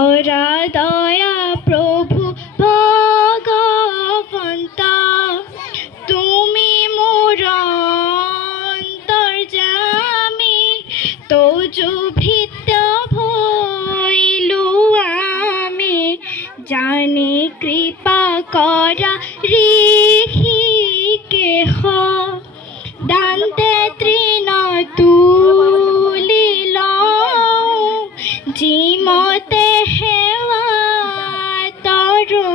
ধরা দয়া প্রভু ভগবন্ত, তুমি মোর অন্তর্যামী, তোজো ভিত্ত ভইলু আমি, জানি কৃপা করা রিহি কেহ, দান্তে তৃণ তুলিল জিমতে হেৱা তৰু,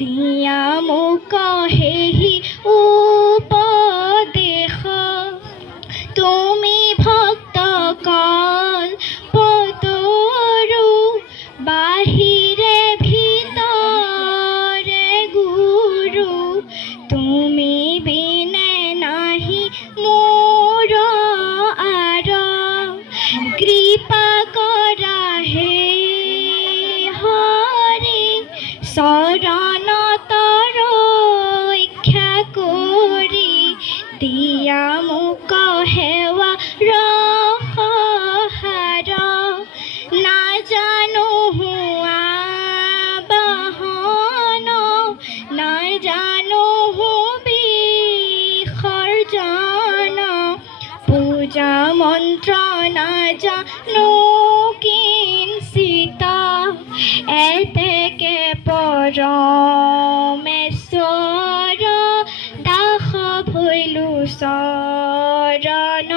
দিয়া মোক হেহি উপদেশ, তুমি ভক্ত কল্পতৰু, বাহিৰে ভিতৰে গুৰু, তুমি বিনে নাহি মোৰ আৰ, কৃপা কৰা হে হৰি, চৰণত ৰক্ষা কৰি, দিয়া মোক সেৱা ৰসহাৰ, নাজানো হোৱা বাহন, নাজানো বিসৰ্জন, পূজা মন্ত্ৰ নাজানো কিঞ্চিত, এতেকে পৰমেশ্বৰ দাস ভৈলো চৰণ।